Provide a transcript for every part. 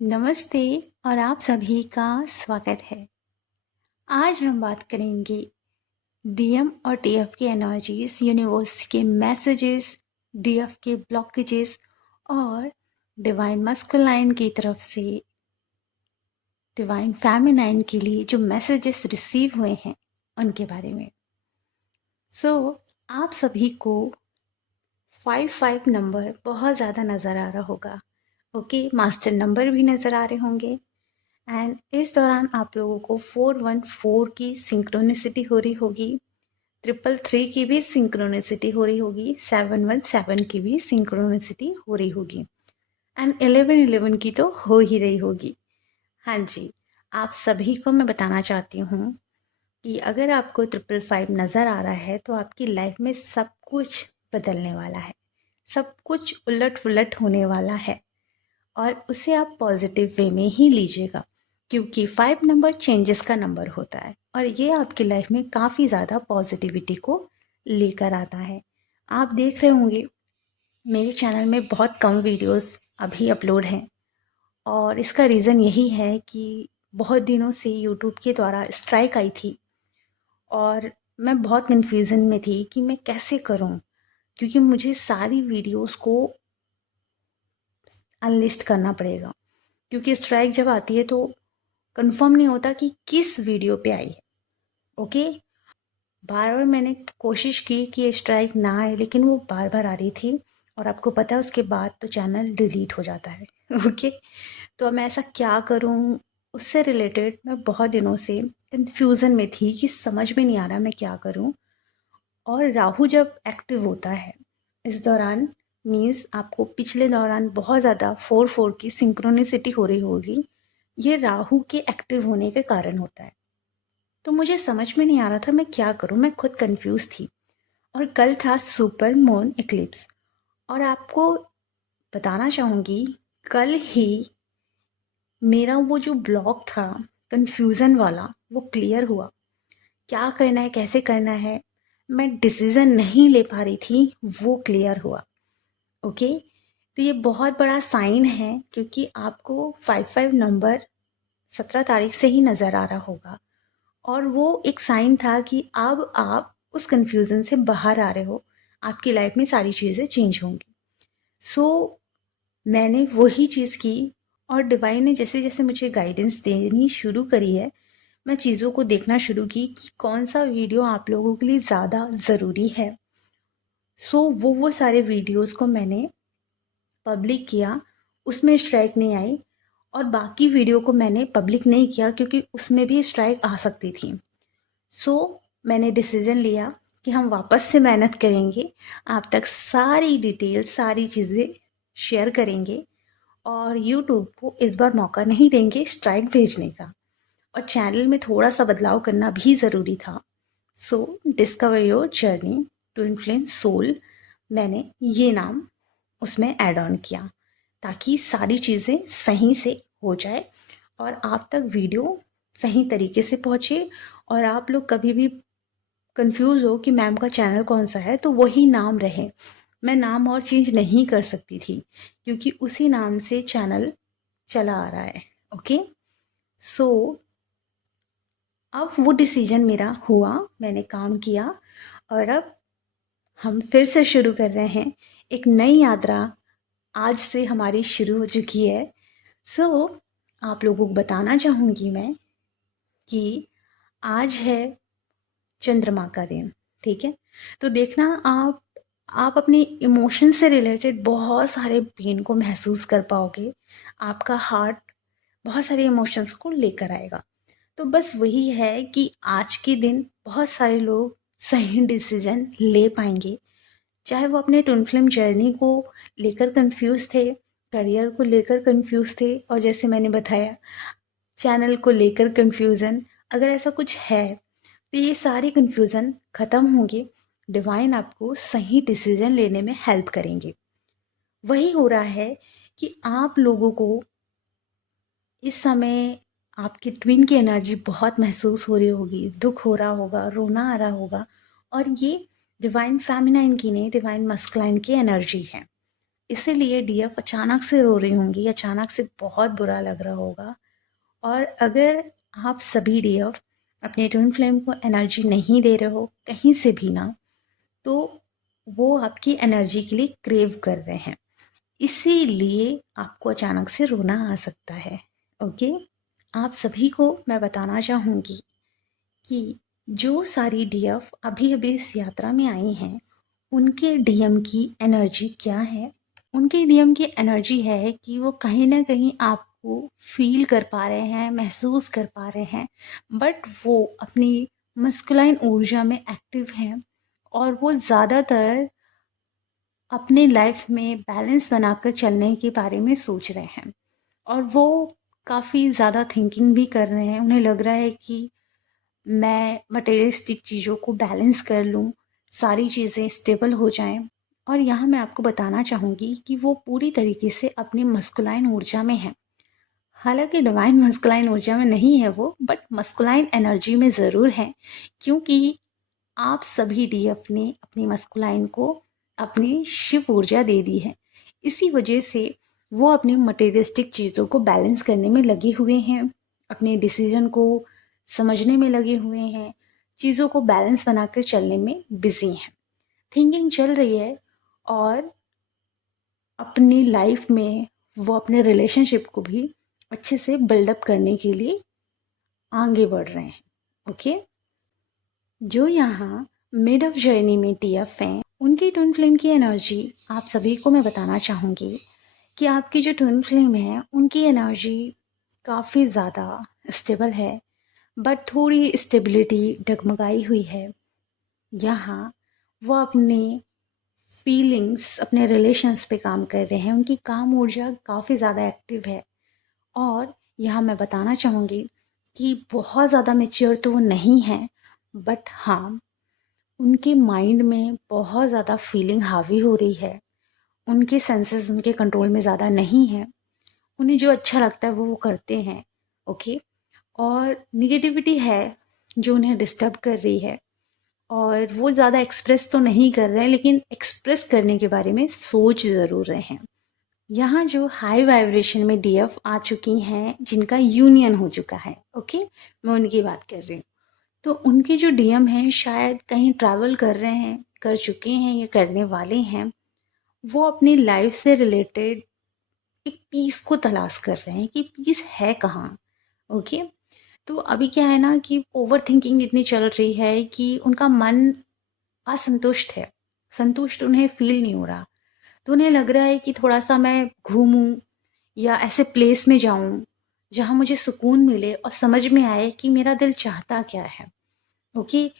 नमस्ते और आप सभी का स्वागत है। आज हम बात करेंगे डीएम और टीएफ की एनर्जीज, यूनिवर्स के मैसेजेस, डीएफ के ब्लॉकेजेस और डिवाइन मस्कुलाइन की तरफ से डिवाइन फेमिनाइन के लिए जो मैसेजेस रिसीव हुए हैं उनके बारे में। आप सभी को 55 नंबर बहुत ज़्यादा नज़र आ रहा होगा। ओके, मास्टर नंबर भी नज़र आ रहे होंगे। एंड इस दौरान आप लोगों को 414 की सिंक्रोनिसिटी हो रही होगी, 333 की भी सिंक्रोनिसिटी हो रही होगी, 717 की भी सिंक्रोनिसिटी हो रही होगी एंड 1111 की तो हो ही रही होगी। हाँ जी, आप सभी को मैं बताना चाहती हूँ कि अगर आपको 555 नज़र आ रहा है तो आपकी लाइफ में सब कुछ बदलने वाला है, सब कुछ उलट पुलट होने वाला है और उसे आप पॉजिटिव वे में ही लीजिएगा, क्योंकि 5 नंबर चेंजेस का नंबर होता है और ये आपकी लाइफ में काफ़ी ज़्यादा पॉजिटिविटी को लेकर आता है। आप देख रहे होंगे मेरे चैनल में बहुत कम वीडियोस अभी अपलोड हैं और इसका रीज़न यही है कि बहुत दिनों से यूट्यूब के द्वारा स्ट्राइक आई थी और मैं बहुत कन्फ्यूज़न में थी कि मैं कैसे करूं, क्योंकि मुझे सारी वीडियोस को अनलिस्ट करना पड़ेगा, क्योंकि स्ट्राइक जब आती है तो कंफर्म नहीं होता कि किस वीडियो पे आई है। ओके, बार बार मैंने कोशिश की कि ये स्ट्राइक ना आए, लेकिन वो बार बार आ रही थी और आपको पता है उसके बाद तो चैनल डिलीट हो जाता है। ओके, तो अब मैं ऐसा क्या करूं, उससे रिलेटेड मैं बहुत दिनों से कंफ्यूजन में थी कि समझ में नहीं आ रहा मैं क्या करूं। और राहु जब एक्टिव होता है इस दौरान, मीन्स आपको पिछले दौरान बहुत ज़्यादा 4-4 की सिंक्रोनिसिटी हो रही होगी, ये राहु के एक्टिव होने के कारण होता है। तो मुझे समझ में नहीं आ रहा था मैं क्या करूं, मैं खुद कंफ्यूज थी। और कल था सुपर मून इक्लिप्स और आपको बताना चाहूँगी, कल ही मेरा वो जो ब्लॉक था कंफ्यूजन वाला वो क्लियर हुआ। क्या करना है, कैसे करना है, मैं डिसीज़न नहीं ले पा रही थी, वो क्लियर हुआ। ओके, तो ये बहुत बड़ा साइन है, क्योंकि आपको 55 नंबर 17 तारीख से ही नज़र आ रहा होगा और वो एक साइन था कि अब आप उस कंफ्यूजन से बाहर आ रहे हो, आपकी लाइफ में सारी चीज़ें चेंज होंगी। मैंने वही चीज़ की और डिवाइन ने जैसे जैसे मुझे गाइडेंस देनी शुरू करी है, मैं चीज़ों को देखना शुरू की कि कौन सा वीडियो आप लोगों के लिए ज़्यादा ज़रूरी है। वो सारे वीडियोस को मैंने पब्लिक किया, उसमें स्ट्राइक नहीं आई और बाकी वीडियो को मैंने पब्लिक नहीं किया क्योंकि उसमें भी स्ट्राइक आ सकती थी। सो मैंने डिसीज़न लिया कि हम वापस से मेहनत करेंगे, आप तक सारी डिटेल सारी चीज़ें शेयर करेंगे और यूट्यूब को इस बार मौका नहीं देंगे स्ट्राइक भेजने का और चैनल में थोड़ा सा बदलाव करना भी ज़रूरी था। Discover your journey to influence soul, मैंने ये नाम उसमें ऐड ऑन किया ताकि सारी चीज़ें सही से हो जाए और आप तक वीडियो सही तरीके से पहुँचे और आप लोग कभी भी कंफ्यूज हो कि मैम का चैनल कौन सा है तो वही नाम रहे। मैं नाम और चेंज नहीं कर सकती थी क्योंकि उसी नाम से चैनल चला आ रहा है। ओके, सो अब वो डिसीजन मेरा हुआ, मैंने काम किया और अब हम फिर से शुरू कर रहे हैं। एक नई यात्रा आज से हमारी शुरू हो चुकी है। आप लोगों को बताना चाहूँगी मैं कि आज है चंद्रमा का दिन, ठीक है। तो देखना, आप अपने इमोशन से रिलेटेड बहुत सारे पेन को महसूस कर पाओगे, आपका हार्ट बहुत सारे इमोशंस को लेकर आएगा। तो बस वही है कि आज के दिन बहुत सारे लोग सही डिसीजन ले पाएंगे, चाहे वो अपने ट्विन फ्लेम जर्नी को लेकर कंफ्यूज थे, करियर को लेकर कंफ्यूज थे और जैसे मैंने बताया चैनल को लेकर कंफ्यूजन, अगर ऐसा कुछ है तो ये सारी कंफ्यूजन ख़त्म होंगे। डिवाइन आपको सही डिसीजन लेने में हेल्प करेंगे। वही हो रहा है कि आप लोगों को इस समय आपकी ट्विन की एनर्जी बहुत महसूस हो रही होगी, दुख हो रहा होगा, रोना आ रहा होगा और ये डिवाइन फेमिनाइन की नहीं, डिवाइन मस्कुलाइन की एनर्जी है। इसीलिए डीएफ अचानक से रो रही होंगी, अचानक से बहुत बुरा लग रहा होगा। और अगर आप सभी डीएफ अपने ट्विन फ्लेम को एनर्जी नहीं दे रहे हो कहीं से भी ना, तो वो आपकी एनर्जी के लिए क्रेव कर रहे हैं, इसीलिए आपको अचानक से रोना आ सकता है। ओके, आप सभी को मैं बताना चाहूँगी कि जो सारी डीएफ अभी अभी इस यात्रा में आई हैं, उनके डीएम की एनर्जी क्या है? उनके डीएम की एनर्जी है कि वो कहीं ना कहीं आपको फील कर पा रहे हैं, महसूस कर पा रहे हैं, बट वो अपनी मस्कुलाइन ऊर्जा में एक्टिव हैं और वो ज़्यादातर अपने लाइफ में बैलेंस बनाकर चलने के बारे में सोच रहे हैं। और वो काफ़ी ज़्यादा थिंकिंग भी कर रहे हैं। उन्हें लग रहा है कि मैं मटेरियलिस्टिक चीज़ों को बैलेंस कर लूँ, सारी चीज़ें स्टेबल हो जाएं। और यहाँ मैं आपको बताना चाहूँगी कि वो पूरी तरीके से अपनी मस्कुलाइन ऊर्जा में है। हालांकि डिवाइन मस्कुलाइन ऊर्जा में नहीं है वो, बट मस्कुलाइन एनर्जी में ज़रूर है, क्योंकि आप सभी डीएफ ने अपनी मस्कुलाइन को अपनी शिव ऊर्जा दे दी है। इसी वजह से वो अपनी मटेरियलिस्टिक चीज़ों को बैलेंस करने में लगे हुए हैं, अपने डिसीजन को समझने में लगे हुए हैं, चीज़ों को बैलेंस बनाकर चलने में बिजी हैं। थिंकिंग चल रही है और अपनी लाइफ में वो अपने रिलेशनशिप को भी अच्छे से बिल्डअप करने के लिए आगे बढ़ रहे हैं। ओके, जो यहाँ मिड ऑफ जर्नी में टीएफ हैं, उनकी ट्विन फ्लेम की एनर्जी आप सभी को मैं बताना चाहूँगी कि आपकी जो ट्विन फ्लेम है उनकी एनर्जी काफ़ी ज़्यादा स्टेबल है, बट थोड़ी स्टेबिलिटी डगमगाई हुई है। यहाँ वो अपने फीलिंग्स, अपने रिलेशंस पे काम कर रहे हैं, उनकी काम ऊर्जा काफ़ी ज़्यादा एक्टिव है। और यहाँ मैं बताना चाहूँगी कि बहुत ज़्यादा मैच्योर तो वो नहीं है, बट हाँ, उनके माइंड में बहुत ज़्यादा फीलिंग हावी हो रही है। उनके सेंसेस उनके कंट्रोल में ज़्यादा नहीं है। उन्हें जो अच्छा लगता है वो करते हैं। ओके, और निगेटिविटी है जो उन्हें डिस्टर्ब कर रही है, और वो ज़्यादा एक्सप्रेस तो नहीं कर रहे हैं, लेकिन एक्सप्रेस करने के बारे में सोच ज़रूर रहे हैं। यहाँ जो हाई वाइब्रेशन में डीएफ आ चुकी हैं, जिनका यूनियन हो चुका है, ओके, मैं उनकी बात कर रही हूँ। तो उनके जो डीएम हैं शायद कहीं ट्रैवल कर रहे हैं, कर चुके हैं या करने वाले हैं। वो अपनी लाइफ से रिलेटेड एक पीस को तलाश कर रहे हैं कि पीस है कहाँ। ओके, तो अभी क्या है ना कि ओवर थिंकिंग इतनी चल रही है कि उनका मन असंतुष्ट है, संतुष्ट उन्हें फील नहीं हो रहा। तो उन्हें लग रहा है कि थोड़ा सा मैं घूमूं या ऐसे प्लेस में जाऊं जहां मुझे सुकून मिले और समझ में आए कि मेरा दिल चाहता क्या है। ओके,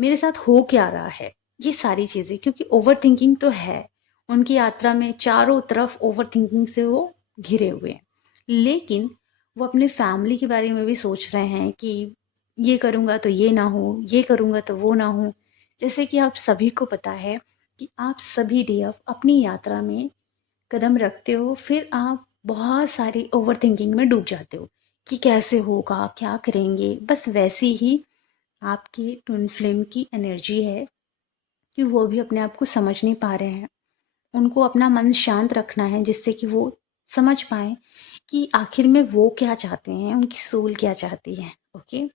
मेरे साथ हो क्या रहा है, ये सारी चीज़ें, क्योंकि ओवर थिंकिंग तो है उनकी यात्रा में, चारों तरफ ओवर थिंकिंग से वो घिरे हुए हैं। लेकिन वो अपने फैमिली के बारे में भी सोच रहे हैं कि ये करूँगा तो ये ना हो, ये करूँगा तो वो ना हो। जैसे कि आप सभी को पता है कि आप सभी डीएफ अपनी यात्रा में कदम रखते हो, फिर आप बहुत सारी ओवर थिंकिंग में डूब जाते हो कि कैसे होगा, क्या करेंगे। बस वैसी ही आपकी ट्विन फ्लेम की एनर्जी है कि वो भी अपने आप को समझ नहीं पा रहे हैं। उनको अपना मन शांत रखना है, जिससे कि वो समझ पाए कि आखिर में वो क्या चाहते हैं, उनकी सोल क्या चाहती है। ओके,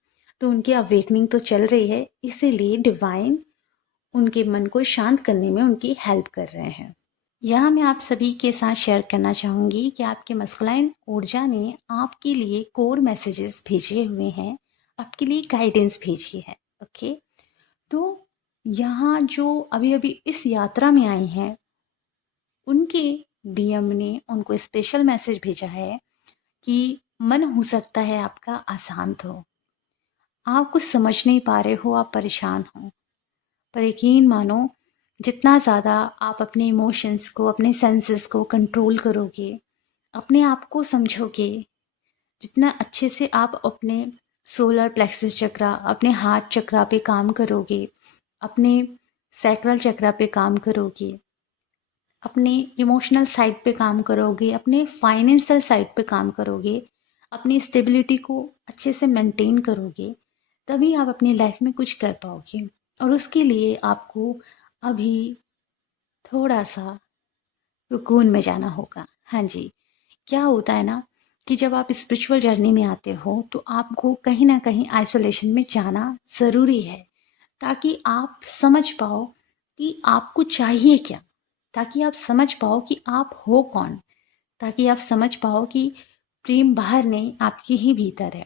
तो उनकी अवेकनिंग तो चल रही है, इसीलिए डिवाइन उनके मन को शांत करने में उनकी हेल्प कर रहे हैं। यहाँ मैं आप सभी के साथ शेयर करना चाहूँगी कि आपके मस्कुलाइन ऊर्जा ने आपके लिए कोर मैसेजेस भेजे हुए हैं, आपके लिए गाइडेंस भेजी है। ओके, तो यहाँ जो अभी अभी इस यात्रा में आई हैं, उनके डीएम ने उनको स्पेशल मैसेज भेजा है कि मन हो सकता है आपका अशांत हो, आप कुछ समझ नहीं पा रहे हो, आप परेशान हो। पर यकीन मानो, जितना ज़्यादा आप अपने इमोशंस को, अपने सेंसेस को कंट्रोल करोगे, अपने आप को समझोगे, जितना अच्छे से आप अपने सोलर प्लेक्सस चक्रा, अपने हार्ट चक्रा पे काम करोगे, अपने सैक्रल चक्रा पे काम करोगे, अपने इमोशनल साइड पे काम करोगे, अपने फाइनेंशियल साइड पे काम करोगे, अपनी स्टेबिलिटी को अच्छे से मेंटेन करोगे, तभी आप अपनी लाइफ में कुछ कर पाओगे। और उसके लिए आपको अभी थोड़ा सा सुकून में जाना होगा। हाँ जी, क्या होता है ना कि जब आप स्पिरिचुअल जर्नी में आते हो तो आपको कहीं ना कहीं आइसोलेशन में जाना ज़रूरी है, ताकि आप समझ पाओ कि आपको चाहिए क्या, ताकि आप समझ पाओ कि आप हो कौन, ताकि आप समझ पाओ कि प्रेम बाहर नहीं, आपके ही भीतर है।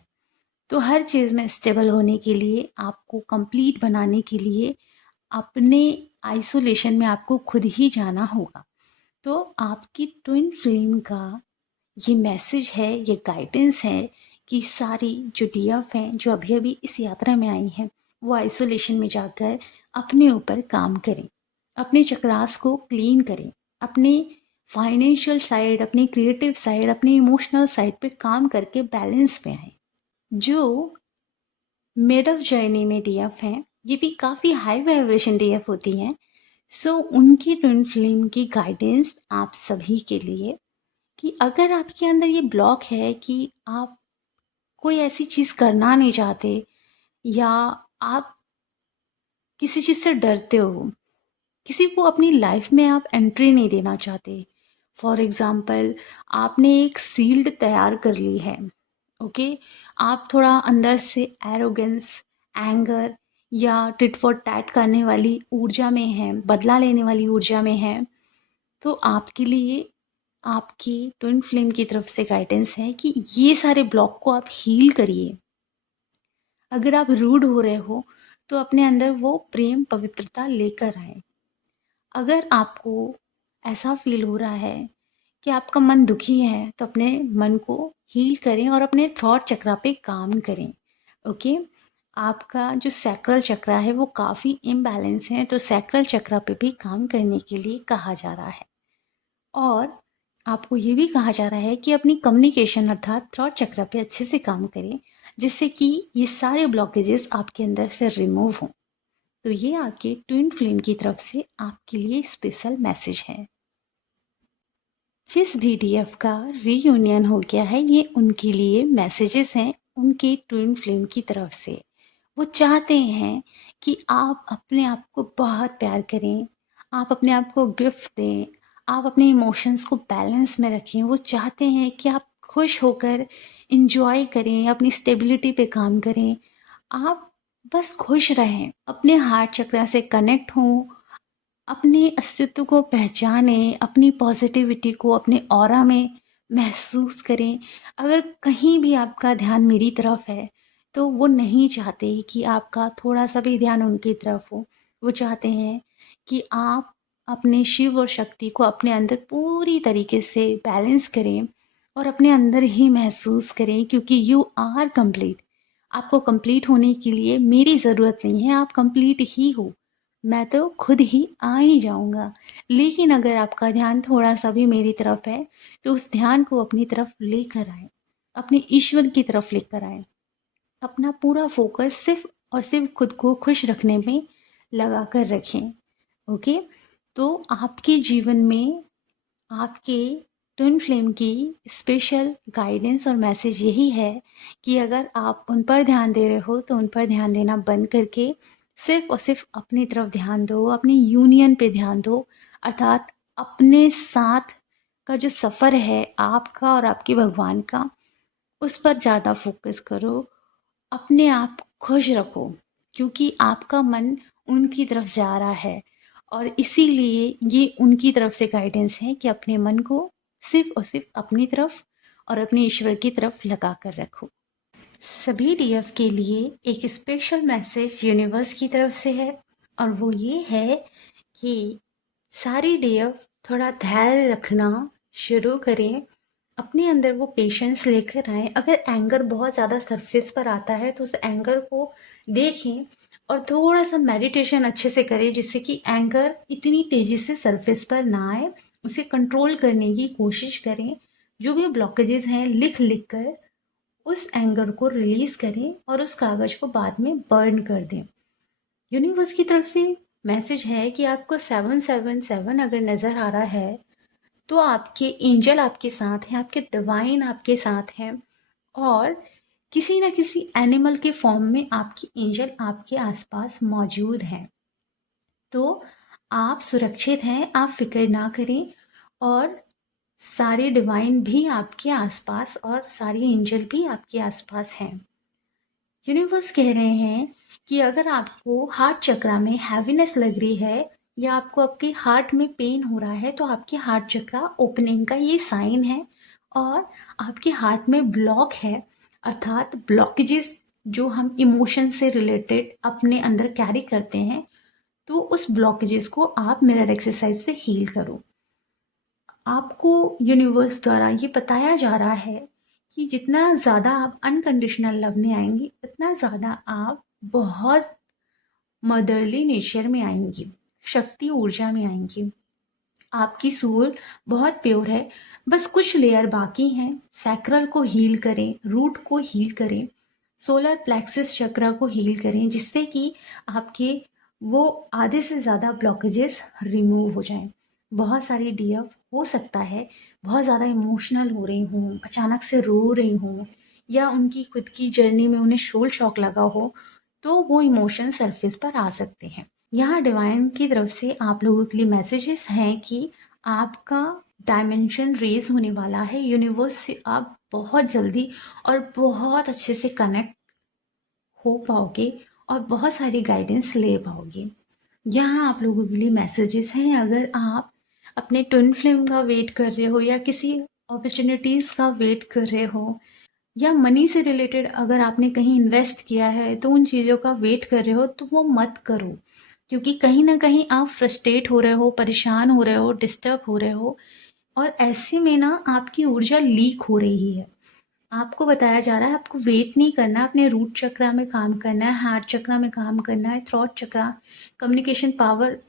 तो हर चीज़ में स्टेबल होने के लिए, आपको कंप्लीट बनाने के लिए अपने आइसोलेशन में आपको खुद ही जाना होगा। तो आपकी ट्विन फ्लेम का ये मैसेज है, ये गाइडेंस है कि सारी जो डीएफ हैं जो अभी अभी इस यात्रा में आई हैं, वो आइसोलेशन में जाकर अपने ऊपर काम करें, अपने चक्रास को क्लीन करें, अपने फाइनेंशियल साइड, अपनी क्रिएटिव साइड, अपनी इमोशनल साइड पे काम करके बैलेंस में आए। जो मिड ऑफ जर्नी में डीएफ हैं, ये भी काफ़ी हाई वाइब्रेशन डीएफ होती हैं। सो उनकी ट्विन फ्लेम की गाइडेंस आप सभी के लिए कि अगर आपके अंदर ये ब्लॉक है कि आप कोई ऐसी चीज़ करना नहीं चाहते, या आप किसी चीज़ से डरते हो, किसी को अपनी लाइफ में आप एंट्री नहीं देना चाहते। फॉर एग्ज़ाम्पल, आपने एक सील्ड तैयार कर ली है, ओके, आप थोड़ा अंदर से एरोगेंस, एंगर या टिट फॉर टैट करने वाली ऊर्जा में है, बदला लेने वाली ऊर्जा में है। तो आपके लिए आपकी ट्विन फ्लेम की तरफ से गाइडेंस है कि ये सारे ब्लॉक को आप हील करिए। अगर आप रूड हो रहे हो तो अपने अंदर वो प्रेम पवित्रता लेकर आए। अगर आपको ऐसा फील हो रहा है कि आपका मन दुखी है तो अपने मन को हील करें और अपने थॉट चक्रा पे काम करें। ओके, आपका जो सैक्रल चक्रा है वो काफ़ी इम्बैलेंस है, तो सैक्रल चक्रा पे भी काम करने के लिए कहा जा रहा है। और आपको ये भी कहा जा रहा है कि अपनी कम्युनिकेशन अर्थात थॉट चक्र पे अच्छे से काम करें, जिससे कि ये सारे ब्लॉकेजेस आपके अंदर से रिमूव हों। तो ये आपके ट्विन फ्लेम की तरफ से आपके लिए स्पेशल मैसेज है। जिस बीडीएफ का रीयूनियन हो गया है, ये उनके लिए मैसेजेस हैं, उनके ट्विन फ्लेम की तरफ से। वो चाहते हैं कि आप अपने आप को बहुत प्यार करें, आप अपने आप को गिफ्ट दें, आप अपने इमोशंस को बैलेंस में रखें। वो चाहते हैं कि आप खुश होकर इंजॉय करें, अपनी स्टेबिलिटी पे काम करें, आप बस खुश रहें, अपने हार्ट चक्र से कनेक्ट हों, अपने अस्तित्व को पहचानें, अपनी पॉजिटिविटी को अपने ऑरा में महसूस करें। अगर कहीं भी आपका ध्यान मेरी तरफ है तो वो नहीं चाहते कि आपका थोड़ा सा भी ध्यान उनकी तरफ हो। वो चाहते हैं कि आप अपने शिव और शक्ति को अपने अंदर पूरी तरीके से बैलेंस करें और अपने अंदर ही महसूस करें, क्योंकि यू आर कंप्लीट। आपको कंप्लीट होने के लिए मेरी ज़रूरत नहीं है, आप कंप्लीट ही हो। मैं तो खुद ही आ ही जाऊंगा। लेकिन अगर आपका ध्यान थोड़ा सा भी मेरी तरफ है तो उस ध्यान को अपनी तरफ लेकर आए, अपने ईश्वर की तरफ लेकर आए। अपना पूरा फोकस सिर्फ और सिर्फ खुद को खुश रखने में लगा कर रखें। ओके, तो आपके जीवन में आपके ट्विन फ्लेम की स्पेशल गाइडेंस और मैसेज यही है कि अगर आप उन पर ध्यान दे रहे हो तो उन पर ध्यान देना बंद करके सिर्फ और सिर्फ अपनी तरफ ध्यान दो, अपनी यूनियन पे ध्यान दो, अर्थात अपने साथ का जो सफ़र है आपका और आपके भगवान का, उस पर ज़्यादा फोकस करो। अपने आप को खुश रखो, क्योंकि आपका मन उनकी तरफ जा रहा है और इसीलिए ये उनकी तरफ से गाइडेंस है कि अपने मन को सिर्फ और सिर्फ अपनी तरफ और अपने ईश्वर की तरफ लगा कर रखो। सभी डीएफ के लिए एक स्पेशल मैसेज यूनिवर्स की तरफ से है, और वो ये है कि सारी डीएफ थोड़ा धैर्य रखना शुरू करें, अपने अंदर वो पेशेंस लेकर आए। अगर एंगर बहुत ज़्यादा सरफेस पर आता है तो उस एंगर को देखें और थोड़ा सा मेडिटेशन अच्छे से करें, जिससे कि एंगर इतनी तेज़ी से सरफेस पर ना आए। उसे कंट्रोल करने की कोशिश करें। जो भी ब्लॉकेजेस हैं लिख लिख कर उस एंगर को रिलीज़ करें और उस कागज़ को बाद में बर्न कर दें। यूनिवर्स की तरफ से मैसेज है कि आपको 777 अगर नज़र आ रहा है तो आपके एंजल आपके साथ हैं, आपके डिवाइन आपके साथ हैं, और किसी न किसी एनिमल के फॉर्म में आपके एंजल आपके आसपास मौजूद हैं। तो आप सुरक्षित हैं, आप फिक्र ना करें। और सारे डिवाइन भी आपके आसपास और सारे एंजल भी आपके आसपास हैं। यूनिवर्स कह रहे हैं कि अगर आपको हार्ट चक्रा में हैवीनेस लग रही है या आपको आपके हार्ट में पेन हो रहा है, तो आपके हार्ट चक्रा ओपनिंग का ये साइन है। और आपके हार्ट में ब्लॉक है, अर्थात ब्लॉकेजेस जो हम इमोशन से रिलेटेड अपने अंदर कैरी करते हैं, तो उस ब्लॉकेजेस को आप मिरर एक्सरसाइज से हील करो। आपको यूनिवर्स द्वारा ये बताया जा रहा है कि जितना ज़्यादा आप अनकंडीशनल लव में आएंगी, उतना ज़्यादा आप बहुत मदरली नेचर में आएंगी, शक्ति ऊर्जा में आएंगी। आपकी सोल बहुत प्योर है, बस कुछ लेयर बाकी हैं। सैक्रल को हील करें, रूट को हील करें, सोलर प्लेक्सस चक्र को हील करें, जिससे कि आपके वो आधे से ज़्यादा ब्लॉकेजेस रिमूव हो जाएं। बहुत सारी डीएफ हो सकता है बहुत ज़्यादा इमोशनल हो रही हूँ, अचानक से रो रही हूँ, या उनकी खुद की जर्नी में उन्हें शोल शॉक लगा हो, तो वो इमोशन सरफेस पर आ सकते हैं। यहाँ डिवाइन की तरफ से आप लोगों के लिए मैसेजेस हैं कि आपका डायमेंशन रेज होने वाला है। यूनिवर्स से आप बहुत जल्दी और बहुत अच्छे से कनेक्ट हो पाओगे और बहुत सारी गाइडेंस ले पाओगे। यहाँ आप लोगों के लिए मैसेजेस हैं, अगर आप अपने ट्विन फ्लेम का वेट कर रहे हो या किसी अपॉर्चुनिटीज़ का वेट कर रहे हो, या मनी से रिलेटेड अगर आपने कहीं इन्वेस्ट किया है तो उन चीज़ों का वेट कर रहे हो, तो वो मत करो, क्योंकि कहीं ना कहीं आप फ्रस्ट्रेट हो रहे हो, परेशान हो रहे हो, डिस्टर्ब हो रहे हो, और ऐसे में ना आपकी ऊर्जा लीक हो रही है। आपको बताया जा रहा है आपको वेट नहीं करना, अपने रूट चक्रा में काम करना है, हार्ट चक्रा में काम करना है, थ्रॉट चक्रा, कम्युनिकेशन पावर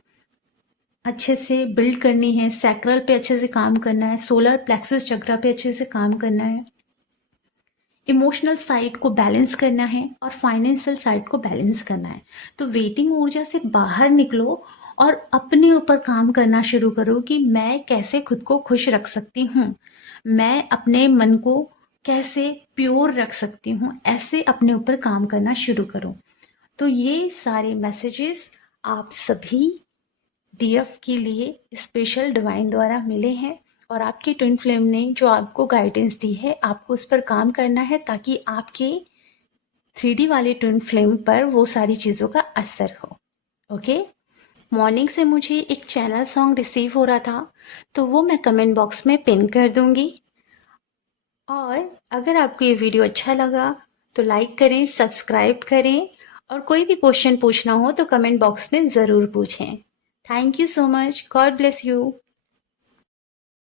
अच्छे से बिल्ड करनी है, सैक्रल पे अच्छे से काम करना है, सोलर प्लेक्सस चक्रा पे अच्छे से काम करना है, इमोशनल साइड को बैलेंस करना है और फाइनेंशियल साइड को बैलेंस करना है। तो वेटिंग ऊर्जा से बाहर निकलो और अपने ऊपर काम करना शुरू करो कि मैं कैसे खुद को खुश रख सकती हूँ, मैं अपने मन को कैसे प्योर रख सकती हूँ, ऐसे अपने ऊपर काम करना शुरू करो। तो ये सारे मैसेजेस आप सभी डीएफ के लिए स्पेशल डिवाइन द्वारा मिले हैं, और आपकी ट्विन फ्लेम ने जो आपको गाइडेंस दी है, आपको उस पर काम करना है ताकि आपके 3D वाले ट्विन फ्लेम पर वो सारी चीज़ों का असर हो। ओके। मॉर्निंग से मुझे एक चैनल सॉन्ग रिसीव हो रहा था, तो वो मैं कमेंट बॉक्स में पिन कर दूंगी। और अगर आपको ये वीडियो अच्छा लगा तो लाइक करें, सब्सक्राइब करें, और कोई भी क्वेश्चन पूछना हो तो कमेंट बॉक्स में ज़रूर पूछें। Thank you so much. God bless you.